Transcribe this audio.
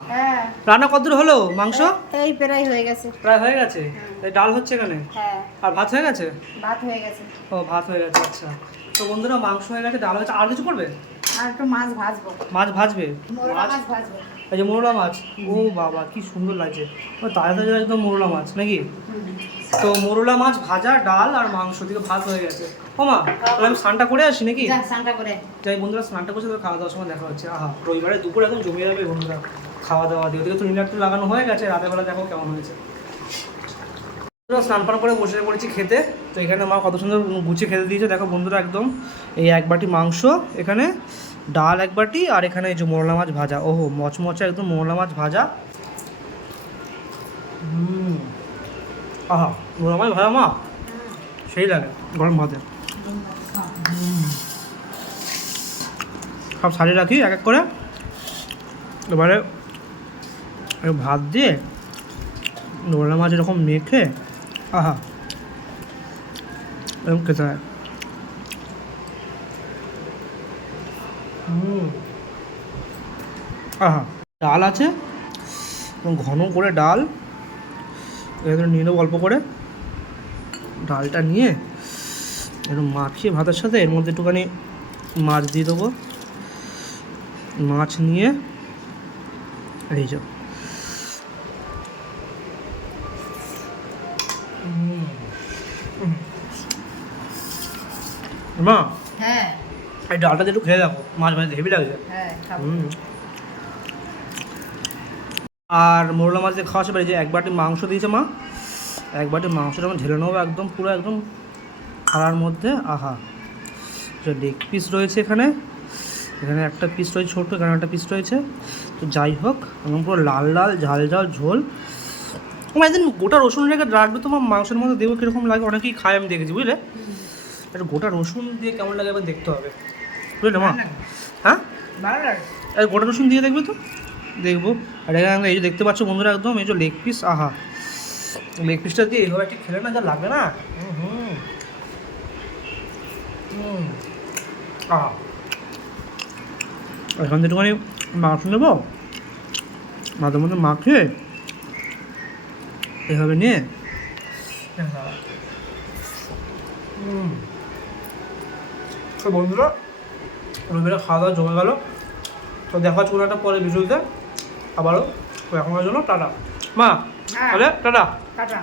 হ্যাঁ। রান্না কতদূর হলো মাংস? এই প্রায় হয়ে গেছে। প্রায় হয়ে গেছে। এই ডাল হচ্ছে এখানে। হ্যাঁ। আর ভাত হয়ে গেছে? ভাত হয়ে গেছে। ও ভাত হয়ে গেছে, আচ্ছা। তো বন্ধুরা মাংস হয়ে গেছে, ডাল হয়েছে, আর কিছু করবে? আর একটু মাছ ভাজবো। মাছ ভাজবে? মোরলা মাছ ভাজবো। এই যে মোরলা মাছ, ও বাবা কি সুন্দর লাগছে, তাজা তাজা একদম মোরলা মাছ নাকি? তো মোরলা মাছ ভাজা, ডাল আর মাংস দিকে ভাত হয়ে গেছে। ও মা, তাহলে আমি স্নানটা করে আসি নাকি? যা স্নানটা করে। যাই বন্ধুরা, স্নানটা করছে, তো খাওয়া দাওয়ার সময় দেখা হচ্ছে। আহা, রবিবারে দুপুর একদম জমে যাবে বন্ধুরা খাওয়া দাওয়া দিয়ে। ওদিকে তো ইনভার্টার লাগানো হয়ে গেছে, রাতের বেলা দেখো কেমন হয়েছে। স্নান পান করে বসে পড়েছি খেতে। তো এখানে মা কত সুন্দর গুছিয়ে খেতে দিয়েছে দেখো বন্ধুরা, একদম এই এক বাটি মাংস, এখানে ডাল এক বাটি, আর এখানে এই যে মোরলা মাছ ভাজা। ওহো, মচমচে একদম মোরলা মাছ ভাজা। আহা, মোরলা মাছ ভাজা মা সেই লাগে গরম ভাতে। সব সারিয়ে রাখি এক এক করে, এবারে ভাত দিয়ে মোরলা মাছ এরকম মেখে, আহা এরকম খেতে হয়। আহা, ডাল আছে এবং ঘন করে ডাল এখানে নিয়ে নেবো অল্প করে। ডালটা নিয়ে একটু মাখিয়ে ভাতের সাথে এর মধ্যে একটুখানি মাছ দিয়ে দেবো। মাছ নিয়ে এই যে মা, হ্যাঁ এই ডালটা একটু খেয়ে দেখো, মাছ ভাজতে হেভি লাগছে। হ্যাঁ খাবো। আর মোরলা মাছ দিয়ে খাওয়া সে যে এক বাটি মাংস দিয়েছে মা, এক বাটি মাংসটা আমি ঢেলে নেবো একদম পুরো একদম থালার মধ্যে। আহা, লেগ পিস রয়েছে এখানে, এখানে একটা পিস রয়েছে ছোট্ট, এখানে একটা পিস রয়েছে। তো যাই হোক, একদম পুরো লাল লাল ঝাল ঝাল ঝোল। আমার একদিন গোটা রসুন রেখে রাখবে তোমার মাংসের মধ্যে দেবো, কীরকম লাগে অনেকেই খায় আমি দেখেছি বুঝলে। একটু গোটা রসুন দিয়ে কেমন লাগে এবার দেখতে হবে বুঝলে মা। হ্যাঁ ভালো লাগে। আর গোটা রসুন দিয়ে দেখবে তো, দেখবো। আর এখানে এই যে দেখতে পাচ্ছ বন্ধুরা, একদম এই যে লেগ পিস। আহা, লেগ পিসটা দিয়ে এইভাবে ঠিক খেলে না যা লাগবে না। আহা, এখান থেকে একটুখানি মাংস নেবো, মাঝে মধ্যে মাখিয়ে এভাবে নিয়ে তো বন্ধুরা রবিরা খাওয়া দাওয়া জমে গেল। তো দেখা হচ্ছে কোনো একটা পরে ভিডিওতে আবারও। তো এখনকার জন্য টাটা মা, তাহলে টাটা। টাটা।